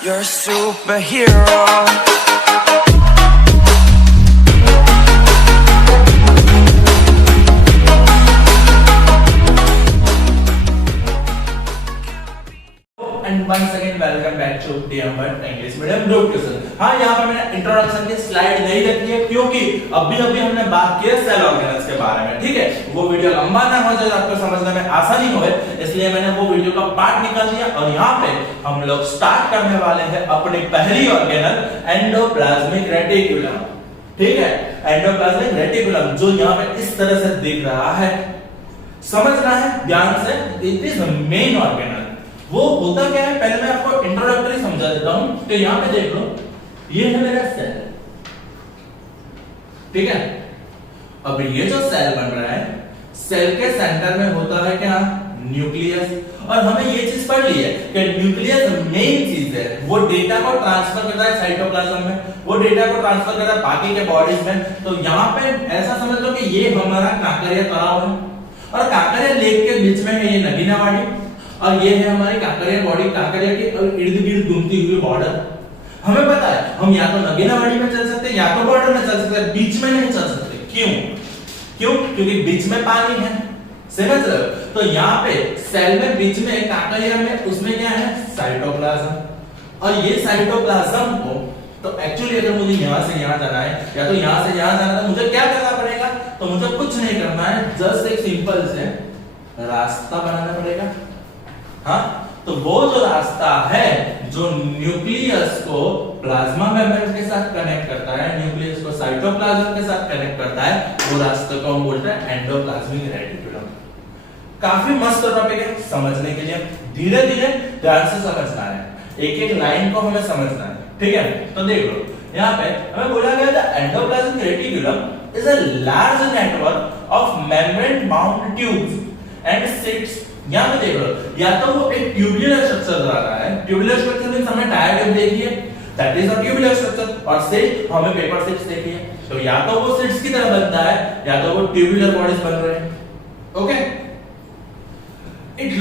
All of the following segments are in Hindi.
You're a superhero. And once again welcome back to DMBUT English Medium Group Tuition। हाँ, यहाँ पर मैंने इंट्रोडक्शन की स्लाइड नहीं रखी है क्योंकि अभी हमने बात की है सेल ऑर्गेनल्स के बारे में, ठीक है। वो वीडियो लंबा ना हो जाए, आपको समझने में आसानी हो, इसलिए मैंने वो वीडियो का पार्ट निकाल दिया और यहाँ पे हम लोग स्टार्ट करने वाले हैं अपनी पहली ऑर्गेनल एंडोप्लाज्मिक रेटिकुलम, ठीक है। एंडोप्लाज्मिक रेटिकुलम जो यहाँ पे इस तरह से दिख रहा है, समझना है ध्यान से। It is main organelle. वो होता क्या है, पहले मैं आपको इंट्रोडक्टरी समझा देता हूं। तो यहां पे देख लो, ये है मेरा सेल, ठीक है। अब ये जो सेल बन रहा है, सेल के सेंटर में होता है क्या, न्यूक्लियस। और हमें ये चीज पढ़ ली है कि न्यूक्लियस मेन चीज है, वो डेटा को ट्रांसफर करता है साइटोप्लाज्म में, वो डेटा को ट्रांसफर करता है बाकी के बॉडीज में। तो यहाँ पे ऐसा समझ लो कि ये हमारा काकरिया तलाव है और काकरिया लेक के बीच में है ये नगीना वाडी, और ये है हमारी काकरिया बॉडी, काकरिया के इर्द गिर्द घूमती हुई बॉर्डर। हमें पता है हम या तो नगीनावाड़ी में चल सकते हैं या तो बॉर्डर में चल सकते हैं, बीच में नहीं चल सकते। क्यों? क्योंकि बीच में पानी है, समझ रहे हो। तो यहाँ पे सेल में बीच में काकरिया में उसमें क्या है, साइटोप्लाज्म। और ये साइटोप्लाज्म को तो एक्चुअली अगर मुझे यहाँ से यहाँ जाना है या तो यहाँ से यहाँ जाना है तो मुझे क्या करना पड़ेगा, तो मुझे कुछ नहीं करना है, जस्ट एक सिंपल से रास्ता बनाना पड़ेगा। हाँ, तो वो जो रास्ता है जो न्यूक्लियस को प्लाज्मा मेम्ब्रेन के साथ कनेक्ट करता है, न्यूक्लियस को साइटोप्लाज्म के साथ कनेक्ट करता है, वो रास्ते को हम बोलते हैं एंडोप्लाज्मिक रेटिकुलम। काफी मस्त टॉपिक है समझने के लिए, धीरे धीरे ध्यान से समझना है, एक एक लाइन को हमें समझना है, ठीक है। तो देख लो यहाँ पे हमें बोला गया था endoplasmic reticulum is a large network of membrane bound tubes and seats. यहाँ पे देख लो, या तो वो एक ट्यूबुलर स्ट्रक्चर रहा है, ट्यूबुलर स्ट्रक्चर मींस हमने डायग्राम देखी है, that is a tubular structure, और सीट हमें पेपर सीट्स देखी है। तो या तो वो सीट्स की तरह बनता है या तो वो ट्यूबुलर बॉडीज बन रहे हैं, okay. It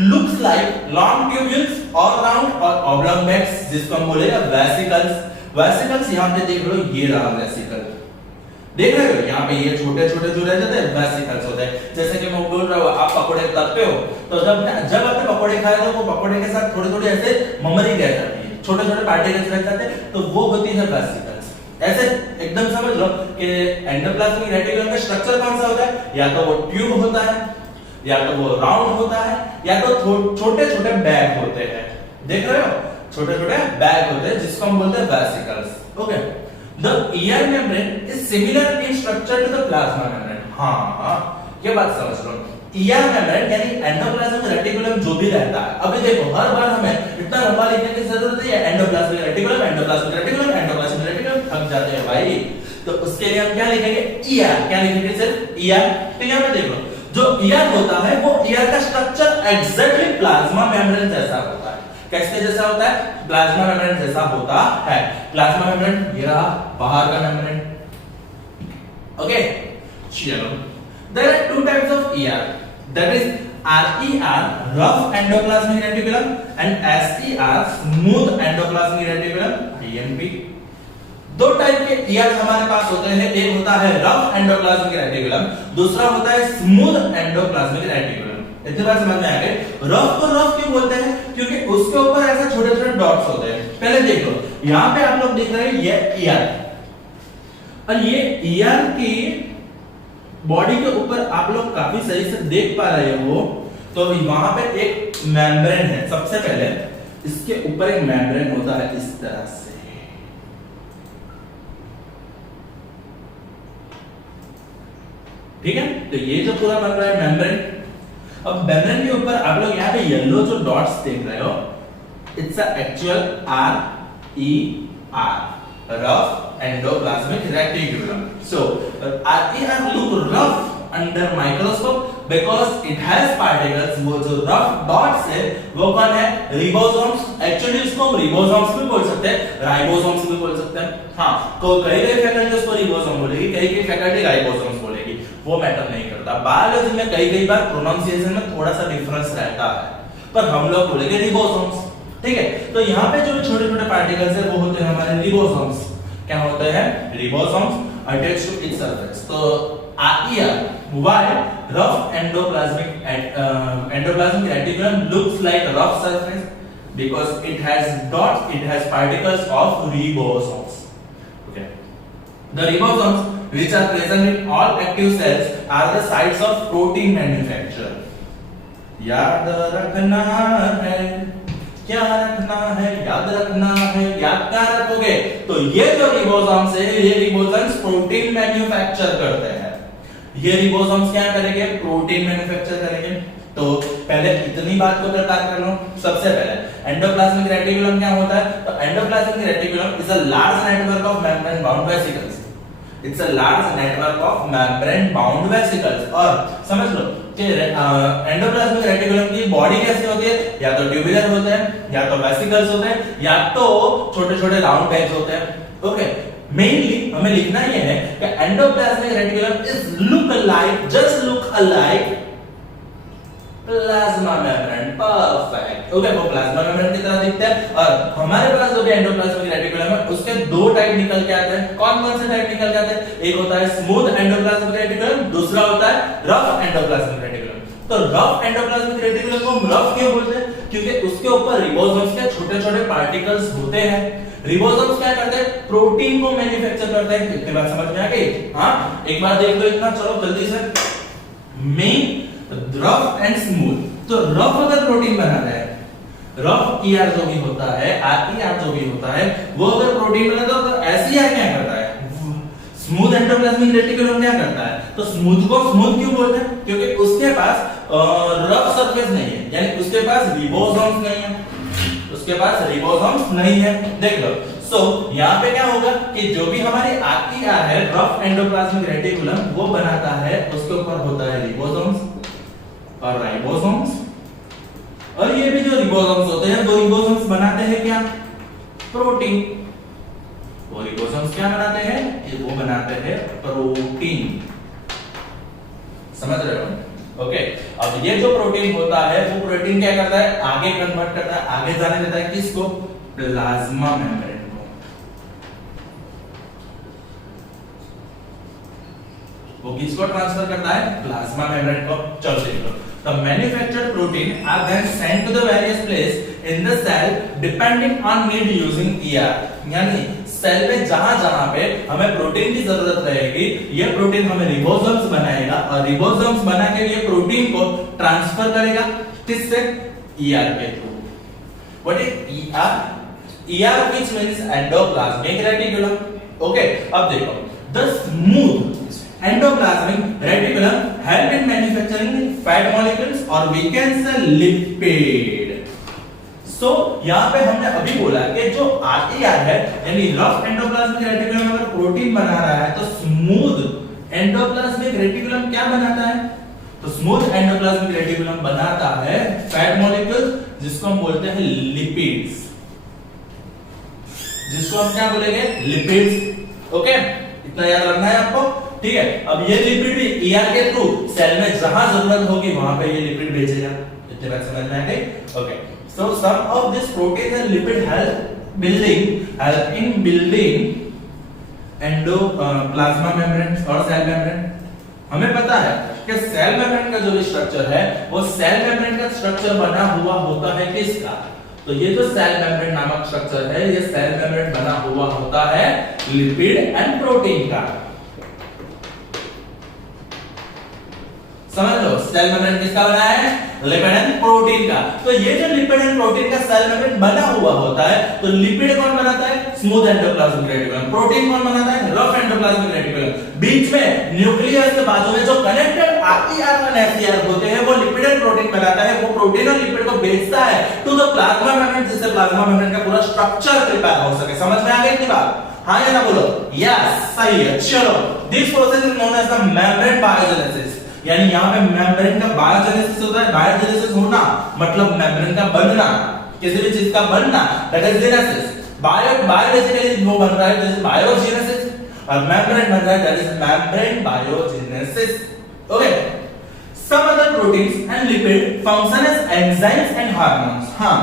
looks like long tubules all round और ऑब्लॉन्ग बैग्स, जिसको हम बोलेगा वेसिकल्स। वेसिकल्स यहाँ पे देख लो, ये रहा वेसिकल, देख रहे हो यहाँ पे ये छोटे छोटे जो रह जाते हैं वेसिकल्स होते हैं। जैसे कि मैं बोल रहा हूँ, आप पकोड़े तलते हो तो जब आपने पकोड़े खाए तो वो पकोड़े के साथ थोड़ी थोड़ी ऐसे मेमोरी रह जाती है, छोटे छोटे पार्टिकल्स रह जाते हैं, तो वो होती है वेसिकल्स। ऐसे एकदम समझ लो कि एंडोप्लाज्मिक रेटिकुलम का स्ट्रक्चर कौन सा होता है, या तो वो ट्यूब होता है, या तो वो राउंड होता है, या तो छोटे छोटे बैग होते हैं। देख रहे हो, छोटे छोटे बैग होते हैं जिसको हम बोलते हैं vesicles, okay. The ear membrane is similar in structure to the plasma membrane। हाँ, ये बात समझ लो। ear membrane यानी एंडोप्लाज्मिक रेटिकुलम जो भी रहता है, अभी देखो हर बार हमें इतना लंबा लिखने की जरूरत है, endoplasmic reticulum endoplasmic reticulum endoplasmic reticulum, थक जाते हैं भाई। तो उसके लिए हम क्या लिखेंगे, ear, क्या लिखेंगे, सिर्फ ear। तो यहाँ पे देखो, जो ear होता है वो ear का स्ट्रक्चर एग्जैक्टली प्लाज्मा मेम्ब्रेन जैसा होता है। कैसे जैसा होता है, प्लाज्मा मेम्ब्रेन जैसा होता है। प्लाज्मा मेम्ब्रेन ये रहा बाहर का मेम्ब्रेन, ओके। चलो, there are two types of ER, that is RER rough endoplasmic reticulum and SER smooth endoplasmic reticulum, IMP। दो टाइप के ER हमारे पास होते हैं, एक होता है रफ एंडोप्लाज्मिक रेटिकुलम, दूसरा होता है स्मूथ एंडोप्लाज्मिक रेटिकुलम। इतनी बात समझ में आ गई। रफ को रफ क्यों बोलते हैं, क्योंकि उसके ऊपर ऐसे छोटे छोटे डॉट्स होते हैं। पहले देख लो, यहाँ पे आप लोग देख रहे हैं ये ईयर, और ये ईयर की बॉडी के ऊपर आप लोग काफी सही से देख पा रहे हो, तो वहां पे एक मेम्ब्रेन है। सबसे पहले इसके ऊपर एक मेम्ब्रेन होता है इस तरह से, ठीक है। तो ये जो पूरा बन रहा है मेम्ब्रेन, अब मेम्ब्रेन के ऊपर आप लोग यहाँ पे येलो जो डॉट्स देख रहे हो, it's a actual RER rough endoplasmic reticulum. So RER look rough under microscope because it has particles. वो जो रफ डॉट्स है वो कौन है, रिबोसोम्स। एक्चुअली इसको हम रिबोसोम्स भी बोल सकते हैं, राइबोसोम्स भी बोल सकते हैं। हाँ, कई फैकल्टी उसको रिबोसोम बोलेगी, कई फैकल्टी राइबोसोम्स बोलेगी, वो मैटर नहीं करता। बायोलॉजी में कई बार प्रोनाउंसिएशन में थोड़ा सा डिफरेंस रहता है, पर हम लोग बोलेंगे रिबोसोम्स। ठीक है, तो यहाँ पे जो छोटे छोटे पार्टिकल्स है वो होते हैं हमारे रिबोसोम्स। क्या होते हैं? रिबोसोम्स अटैच टू इच सरफेस। तो RER why rough endoplasmic reticulum looks like rough surface? Because it has dots, it has particles of ribosomes. Okay, the ribosomes which are present in all active cells are the sites of protein manufacture. याद रखना है, क्या रखना है? याद रखना है। याद क्या रखोगे? तो ये जो रिबोसोम्स है, ये रिबोसोम्स प्रोटीन मैन्युफैक्चर करते हैं। ये रिबोसोम्स क्या करेंगे? प्रोटीन मैन्युफैक्चर करेंगे। तो पहले इतनी बात को प्रकार कर लो। सबसे पहले एंडोप्लाज्मिक रेटिकुलम क्या होता है? तो endoplasmic reticulum is a large network of membrane bound vesicles. It's a large network of membrane bound vesicles. और समझ लो कि एंडोप्लाज्मिक रेटिकुलम की बॉडी कैसी होती है? या तो ट्यूबुलर होते हैं, या तो वेसिकल्स होते हैं, या तो छोटे-छोटे राउंड बैग्स होते हैं। ओके, मेनली हमें लिखना ये है कि endoplasmic reticulum is look alike, just look alike plasma membrane. Perfect. Okay, वो प्लाज्मा मेम्ब्रेन की तरह दिखता है। और हमारे पास जो भी एंडोप्लाज्मिक रेटिकुलम है उसके दो टाइप निकल के आते हैं। कौन कौन से टाइप निकल के आते हैं? एक होता है स्मूथ एंडोप्लाज्मिक रेटिकुलम, दूसरा होता है रफ एंडोप्लाज्मिक रेटिकुलम। तो रफ एंडोप्लाज्मिक रेटिकुलम को हम रफ क्यों बोलते हैं? क्योंकि उसके ऊपर रिबोसोम्स के छोटे-छोटे पार्टिकल्स होते हैं। रिबोसोम्स क्या करते हैं? प्रोटीन को मैन्युफैक्चर करते हैं। इतनी बात समझ में आ गई? हां, एक बार देख लो इतना, चलो जल्दी से। Main rough and smooth. तो रफ अगर प्रोटीन बनाता है, रफ ER जो भी होता है, RER जो भी होता है, वो अगर प्रोटीन बनाता है तो SER क्या करता है? स्मूथ एंडोप्लाज्मिक रेटिकुलम क्या करता है? तो स्मूथ को स्मूथ क्यों बोलते हैं? क्योंकि उसके पास रफ सरफेस नहीं है, यानी उसके पास रिबोसोम्स नहीं है। उसके पास रिबोसोम्स नहीं है। देख लो। सो यहाँ पे क्या होगा कि जो भी हमारी RER है, रफ एंडोप्लाज्मिक रेटिकुलम, वो बनाता है, उसके ऊपर होता है रिबोसोम्स और राइबोसोम्स। और ये भी जो रिबोसोम्स होते हैं, वो रिबोसोम्स बनाते हैं क्या? प्रोटीन। वो रिबोसोम्स क्या बनाते हैं? वो बनाते हैं प्रोटीन। समझ रहे हो? ओके, अब ये जो प्रोटीन होता है, वो प्रोटीन क्या करता है? आगे कन्वर्ट करता है, आगे जाने देता है किसको? प्लाज्मा मेम्ब्रेन को। वो किसको ट्रांसफर करता है? प्लाज्मा मेम्ब्रेन को। चलो देख लो। The manufactured protein are then sent to the various place in the cell depending on need using ER. यानी सेल में जहां पे हमें प्रोटीन की जरूरत रहेगी, ये प्रोटीन हमें रिबोसोम्स बनाएगा और रिबोसोम्स बना के ये प्रोटीन को ट्रांसफर करेगा किससे? ER के through. What is ER? ER which means endoplasmic reticulum. Okay, अब देखो, the smooth endoplasmic reticulum help in manufacturing fat molecules or we can say lipid. So यहाँ पे हमने अभी बोला कि जो RER है, यानी रफ एंडोप्लाज्मिक रेटिकुलम अगर प्रोटीन बना रहा है, तो स्मूथ एंडोप्लाज्मिक रेटिकुलम क्या बनाता है? तो स्मूथ एंडोप्लाज्मिक रेटिकुलम बनाता है फैट मॉलिक्यूल्स, जिसको हम बोलते हैं लिपिड्स। जिसको हम क्या बोलेंगे? लिपिड्स। ओके, इतना याद रखना है आपको। ठीक है, अब ये लिपिड भी ER के थ्रू सेल में जहां जरूरत होगी वहां पे ये लिपिड भेजेगा। इतने बात समझ में आ गई? Okay, so some of this protein and lipid help in building plasma membrane और सेल मेम्ब्रेन। हमें पता है कि सेल मेम्ब्रेन का जो भी स्ट्रक्चर है, वो सेल मेम्ब्रेन का स्ट्रक्चर बना हुआ होता है किसका? तो ये जो सेल मेम्ब्रेन नामक स्ट्रक्चर है, ये सेल मेम्ब्रेन बना हुआ होता है लिपिड एंड प्रोटीन का। समझ लो, सेल मेम्ब्रेन किसका बना है? लिपिड एंड प्रोटीन का। तो ये जो लिपिड एंड प्रोटीन का सेल मेम्ब्रेन बना हुआ होता है, तो लिपिड कौन बनाता है? Smooth endoplasmic reticulum. प्रोटीन कौन बनाता है? Rough endoplasmic reticulum. बीच में न्यूक्लियस के बाजू में जो कनेक्टेड RER और SER होते हैं, वो लिपिड एंड प्रोटीन बनाता है। वो प्रोटीन और लिपिड को भेजता है टू द प्लाज्मा मेम्ब्रेन, जिससे प्लाज्मा मेम्ब्रेन का पूरा स्ट्रक्चर प्रिपेयर हो सके। समझ में आ गई इतनी बात? हाँ या ना बोलो? यस, सही है। चलो, this process is known as the membrane biogenesis. यानी यहाँ पे मेम्ब्रेन का बायोजेनेसिस होता है। बायोजेनेसिस होना मतलब मेम्ब्रेन का बनना, किसी भी चीज का बनना, दैट इज जेनेसिस। बायोलॉजिकली वो बन रहा है, जैसे बायोजेनेसिस, और मेम्ब्रेन बन रहा है, that is membrane biogenesis. Okay, some other proteins and lipid function as enzymes and hormones. हाँ,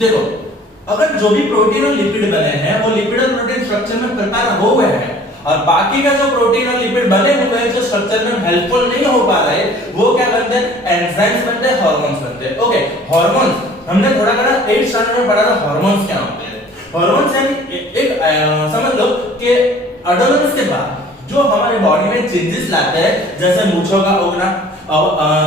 देखो, अगर जो भी प्रोटीन और लिपिड बने हैं वो लिपिड और प्रोटीन स्ट्रक्चर में प्रिपेयर हो गए हैं, और बाकी का जो प्रोटीन और लिपिड बने हुए हैं जो स्ट्रक्चर में हेल्पफुल नहीं हो पा रहे, वो क्या बनते हैं? एंजाइम्स बनते हैं, हार्मोन्स बनते हैं। ओके, हार्मोन्स हमने थोड़ा करा 8th स्टैंडर्ड में पढ़ा था। हार्मोन्स क्या होते हैं? हार्मोन्स यानी एक समझ लो कि एडोलेंस के बाद जो हमारे बॉडी में चेंजेस लाते हैं, जैसे मूंछों का उगना,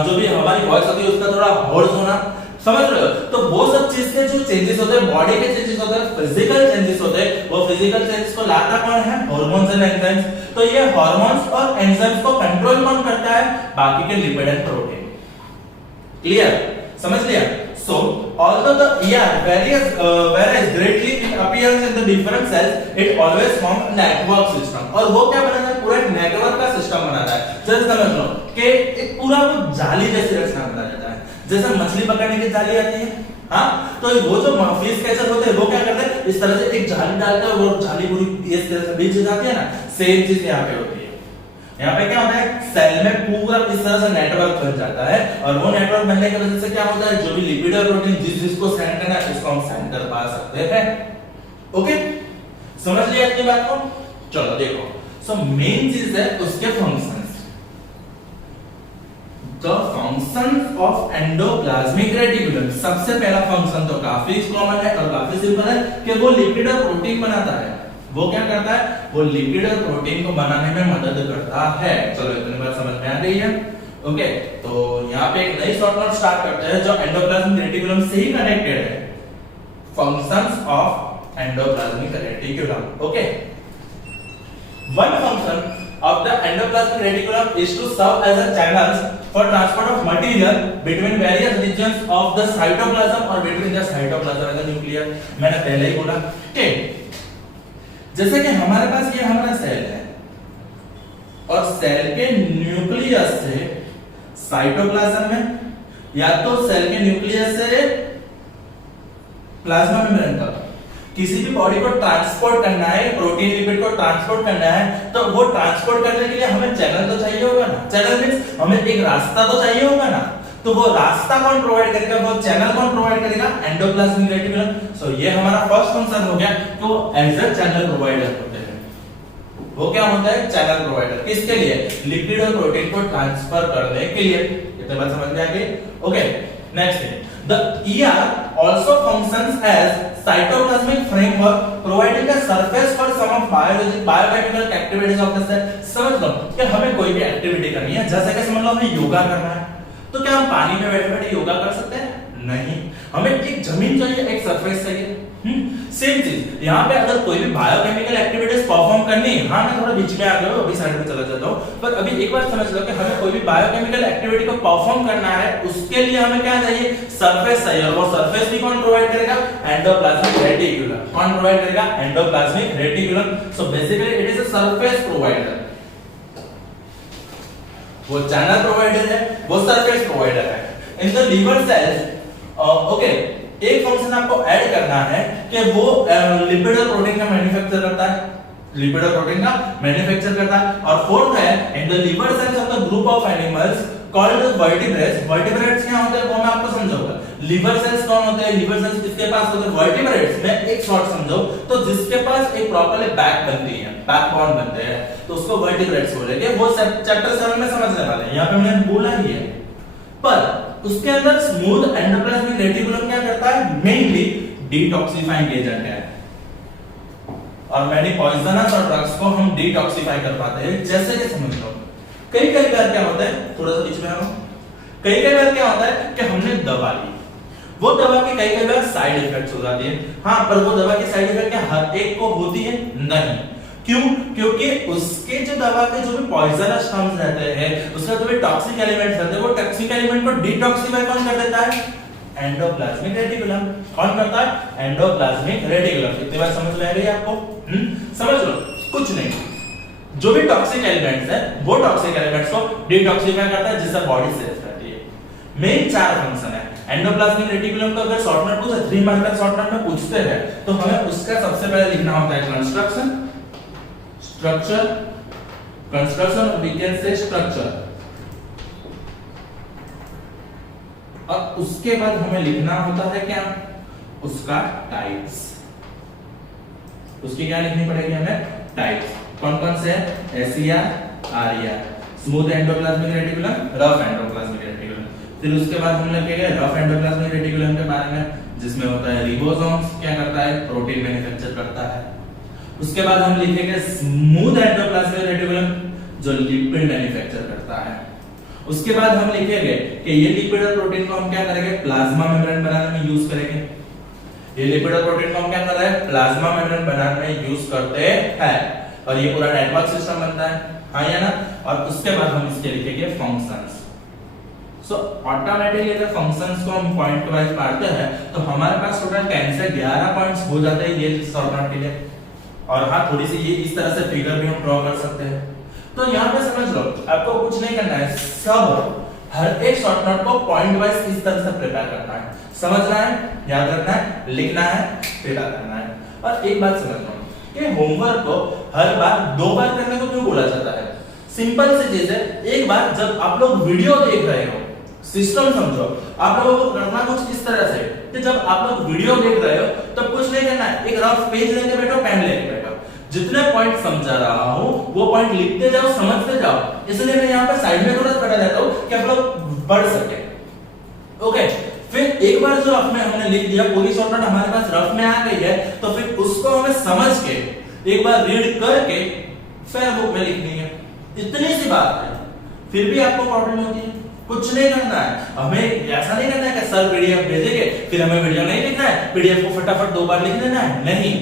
जो भी हमारी वॉइस होती है उसका थोड़ा होल्स होना, समझ रहे हो? तो वो सब चीज के जो चेंजेस होते हैं, बॉडी के चेंजेस होते हैं, फिजिकल चेंजेस होते हैं, वो फिजिकल चेंजेस को लाता कौन है? Hormones and enzymes. तो ये हार्मोन्स और एंजाइम्स को कंट्रोल कौन करता है? बाकी के लिपिड एंड प्रोटीन। क्लियर? समझ लिया? So, although the ER varies greatly in appearance in the different cells, it always forms a network system. और वो क्या बनाता है? पूरा एक नेटवर्क का सिस्टम बनाता है। जैसे समझ लो कि एक पूरा वो जाली जैसी रचना बना देता है, जैसे मछली पकड़ने की जाली आती है, हाँ, तो वो जो फिश कैचर होते हैं वो क्या करते हैं? इस तरह से एक जाली डालते हैं, वो जाली पूरी इस तरह से बीच में जाती है ना, सेम चीज यहाँ पे होती है। यहाँ पे क्या होता है? सेल में पूरा इस तरह से नेटवर्क बन जाता है, और वो नेटवर्क बनने की वजह से क्या होता है? जो भी लिपिड और प्रोटीन जिसको सेंड करना है उसको हम सेंड कर पा सकते हैं। ओके, समझ लिया इतनी बात को? चलो देखो, सो मेन चीज है उसके functions. The functions of endoplasmic reticulum, सबसे पहला फंक्शन तो काफी कॉमन है और काफी सिंपल है कि वो लिपिड और प्रोटीन बनाता है। वो क्या करता है? वो लिपिड और प्रोटीन को बनाने में मदद करता है। चलो इतनी बात समझ में आ गई है? ओके, तो यहाँ पे एक नई शॉर्ट नोट स्टार्ट करते हैं जो एंडोप्लाज्मिक रेटिकुलम से ही कनेक्टेड है। Functions of endoplasmic reticulum. Okay, one function of the endoplasmic reticulum is to serve as a channels for transport of material between various regions of the cytoplasm or between the cytoplasm and the nucleus। मैंने पहले ही बोला कि जैसे कि हमारे पास ये हमारा सेल है, और सेल के न्यूक्लियस से साइटोप्लाज्म में, या तो सेल के न्यूक्लियस से प्लाज्मा मेम्ब्रेन तक किसी भी बॉडी को ट्रांसपोर्ट करना है, प्रोटीन लिपिड को ट्रांसपोर्ट करना है, तो वो ट्रांसपोर्ट करने के लिए हमें चैनल तो चाहिए होगा ना। चैनल मींस हमें एक रास्ता तो चाहिए होगा ना। तो वो रास्ता कौन प्रोवाइड करेगा? वो चैनल कौन प्रोवाइड करेगा? Endoplasmic reticulum. सो ये हमारा फर्स्ट फंक्शन हो गया कि वो एज अ चैनल प्रोवाइडर होते हैं। वो क्या होता है? Channel provider. किसके लिए? लिपिड और प्रोटीन को ट्रांसफर करने के लिए। इतना बात समझ में आ गई? Okay, next thing, the ER also functions as cytoplasmic framework providing a surface for some of biochemical activities of the cell। समझ लो कि हमें कोई भी एक्टिविटी करनी है, जैसे कि समझ लो हमें योगा करना है, तो क्या हम पानी में बैठे-बैठे योगा कर सकते हैं? नहीं, हमें एक जमीन चाहिए, एक सरफेस चाहिए। सेम चीज यहाँ पे अगर कोई भी बायोकेमिकल एक्टिविटीज परफॉर्म करनी है, हाँ मैं थोड़ा बीच में आ गया हूँ, अभी साइड में चला जाता हूँ, पर अभी एक बार समझ लो कि हमें कोई भी बायोकेमिकल एक्टिविटी को परफॉर्म करना है, उसके लिए हमें क्या चाहिए? सरफेस चाहिए। और वो सरफेस भी कौन प्रोवाइड करेगा? Endoplasmic reticulum. कौन प्रोवाइड करेगा? Endoplasmic reticulum. So basically it is a surface provider. वो चैनल प्रोवाइडर है, वो सरफेस प्रोवाइडर है। In the liver cells okay, एक फंक्शन आपको ऐड करना है कि वो लिपिड और प्रोटीन का मैन्युफैक्चर करता है, लिपिड और प्रोटीन का मैन्युफैक्चर करता है। और फोर्थ है in the liver cells of the group of animals called vertebrates. Vertebrates क्या होते हैं वो मैं आपको समझाऊंगा। लिवर सेल्स कौन होते हैं? लिवर सेल्स किसके पास होते हैं? वर्टिब्रेट्स। मैं एक शॉर्ट समझाऊं तो जिसके पास एक प्रॉपर्ली बैक बनती है, बैकबोन बनते हैं, तो उसको वर्टिब्रेट्स बोलेंगे। वो चैप्टर 7 में समझने वाले हैं, यहां पे मैंने बोला ही है। पर उसके अंदर स्मूथ एंडोप्लाज्मिक रेटिकुलम क्या करता है? मेनली डिटॉक्सिफाइंग एजेंट है, और मैनी पॉइजनस और ड्रग्स को हम डिटॉक्सिफाई कर पाते हैं। जैसे कि समझ लो कई बार क्या होता है, थोड़ा सा बीच में आओ, कई बार क्या होता है कि हमने दवा ली, वो दवा के कई बार साइड इफेक्ट्स हो जाती है। हाँ, पर वो दवा के साइड इफेक्ट क्या हर एक को होती है? नहीं। क्यों? क्योंकि उसके जो दवा के जो भी पॉइजनस टर्म्स रहते हैं, उसका जो भी टॉक्सिक एलिमेंट्स रहते हैं, वो टॉक्सिक एलिमेंट को डिटॉक्सिफाई कौन कर देता है? Endoplasmic reticulum. कौन करता है? Endoplasmic reticulum. इतनी बात समझ में आ रही है आपको? समझ लो, कुछ नहीं, जो भी टॉक्सिक एलिमेंट्स है वो टॉक्सिक एलिमेंट्स को डिटॉक्सिफाई करता है, जिससे बॉडी सेफ रहती है। मेन 4 फंक्शन है एंडोप्लाज्मिक रेटिकुलम का। अगर शॉर्ट नोट पूछे 3 मार्क का शॉर्ट नोट में पूछते हैं तो हमें उसका सबसे पहले लिखना होता है construction, structure, construction we can say structure, और उसके बाद हमें लिखना होता है क्या? उसका टाइप्स, उसकी क्या लिखनी पड़ेगी हमें, टाइप्स। कौन कौन से है, एसिया, आरिया, smooth endoplasmic reticulum, rough endoplasmic reticulum. फिर उसके बाद हम लिखेंगे रफ एंडोप्लाज्मिक रेटिकुलम के बारे में, जिसमें होता है रिबोसोम्स, क्या करता है, प्रोटीन मैन्युफैक्चर करता है। उसके बाद हम लिखेंगे स्मूथ एंडोप्लाज्मिक रेटिकुलम, जो लिपिड मैन्युफैक्चर करता है। उसके बाद हम लिखेंगे कि ये लिपिड और प्रोटीन को हम क्या करेंगे, प्लाज्मा मेम्ब्रेन बनाने में यूज करेंगे। ये लिपिड और प्रोटीन को हम क्या कर रहे हैं, प्लाज्मा मेम्ब्रेन बनाने में यूज करते हैं, और ये पूरा नेटवर्क सिस्टम बनता है, हाँ या ना। और उसके बाद हम इसके लिखेंगे फंक्शंस। सो ऑटोमेटिकली अगर फंक्शंस को हम पॉइंट वाइज पढ़ते हैं तो हमारे पास टोटल 10 से 11 पॉइंट्स हो जाते हैं ये शॉर्ट नोट के लिए। और हाँ, थोड़ी सी ये इस तरह से फिगर भी हम ड्रॉ कर सकते हैं। तो यहाँ पे समझ लो, आपको कुछ नहीं करना है, सब हर एक शॉर्ट नोट को पॉइंट वाइज इस तरह से प्रिपेयर करना है, समझना है, याद रखना है, लिखना है, प्रिपेयर करना है। और एक बात समझ लो कि होमवर्क को हर बार 2 बार करने को क्यों बोला जाता है। सिंपल सी चीज है, एक बार जब आप लोग वीडियो देख रहे हो, सिस्टम समझो, आप लोगों को करना कुछ इस तरह से कि जब आप लोग वीडियो देख रहे हो तब कुछ नहीं करना है, एक रफ पेज लेके बैठो, पेन लेके बैठो, जितने पॉइंट समझा रहा हूं वो पॉइंट लिखते जाओ, समझते जाओ। इसलिए मैं यहाँ पे साइड में थोड़ा बैठा रहता हूँ कि आप लोग पढ़ सके। ओके, फिर एक बार जो रफ में हमने लिख दिया, पूरी शॉर्ट नोट हमारे पास रफ में आ गई है, तो फिर उसको हमें समझ के एक बार रीड करके फिर बुक में लिखनी है, इतनी सी बात है। फिर भी आपको प्रॉब्लम होती है, कुछ नहीं करना है, हमें ऐसा नहीं करना है कि सर पीडीएफ भेजेंगे फिर हमें वीडियो नहीं लिखना है, पीडीएफ को फटाफट 2 बार लिख देना है, नहीं।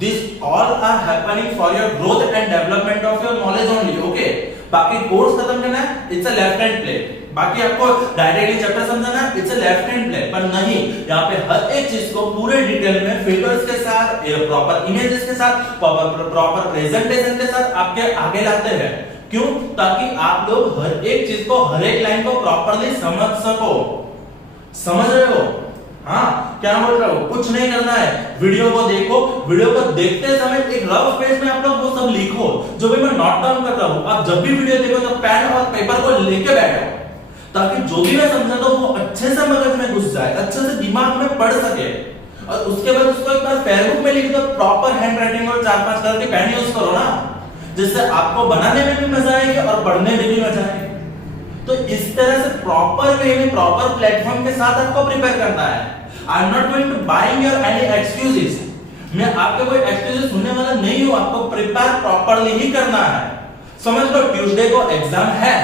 This all are happening for your growth and development of your knowledge only, okay? बाकी कोर्स खत्म करना है, it's a left hand play। बाकी आपको डायरेक्टली चैप्टर समझना है, it's a left hand play। पर नहीं, यहाँ पे हर एक चीज को पूरे डिटेल में फिगर्स के साथ, प्रॉपर इमेजेस के साथ, प्रॉपर प्रेजेंटेशन के साथ आपके आगे लाते हैं। क्यों? ताकि आप लोग हर एक चीज को, हर एक लाइन को प्रॉपरली समझ सको। समझ रहे हो? हाँ, क्या बोल रहा हूँ, कुछ नहीं करना है, वीडियो को देखो, वीडियो को देखते समय एक रफ पेज में आप लोग वो सब लिखो जो भी मैं नोट डाउन कर रहा हूँ। आप जब भी वीडियो देखो तो पेन और पेपर को लेके बैठो, ताकि जो भी मैं समझा तो वो अच्छे से मगज में घुस जाए, अच्छे से दिमाग में पढ़ सके। और उसके बाद उसको एक बार फेसबुक में लिख दो, प्रॉपर हैंड राइटिंग और 4-5 कलर के पेन यूज करो ना, जिससे आपको बनाने में भी मजा आएगी और पढ़ने में भी मजा आएगी। तो इस तरह से प्रॉपर वे में, प्रॉपर प्लेटफॉर्म के साथ आपको प्रिपेयर करना है। I am not going to buying your any excuses, मैं आपके कोई एक्सक्यूजेस सुनने वाला नहीं हूं, आपको प्रिपेयर प्रॉपरली ही करना है। समझ लो, ट्यूसडे को एग्जाम है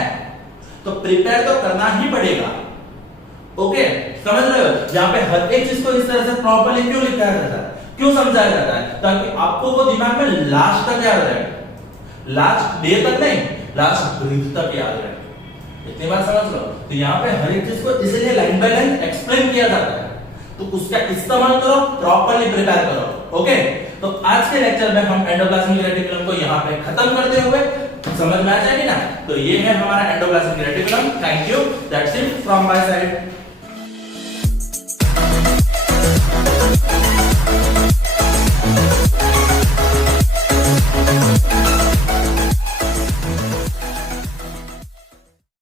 तो प्रिपेयर तो करना ही पड़ेगा। ओके, समझ रहे हो? यहाँ पे हर एक चीज को इस तरह से प्रॉपरली क्यों लिखा जाता है, क्यों समझाया जाता है, ताकि आपको वो दिमाग में लास्ट तक याद रहे, लास्ट डे तक नहीं, लास्ट ब्रीथ तक याद रहे। इतनी बात समझ लो। तो यहाँ पे हर एक चीज को इसलिए लाइन बाय लाइन एक्सप्लेन किया जाता है, तो उसका इस्तेमाल करो, प्रॉपरली प्रिपेयर करो। ओके, तो आज के लेक्चर में हम एंडोप्लाज्मिक रेटिकुलम को यहाँ पे खत्म करते हुए, समझ में आ जाएगी ना। तो ये है हमारा endoplasmic reticulum. Thank you, that's it from my side.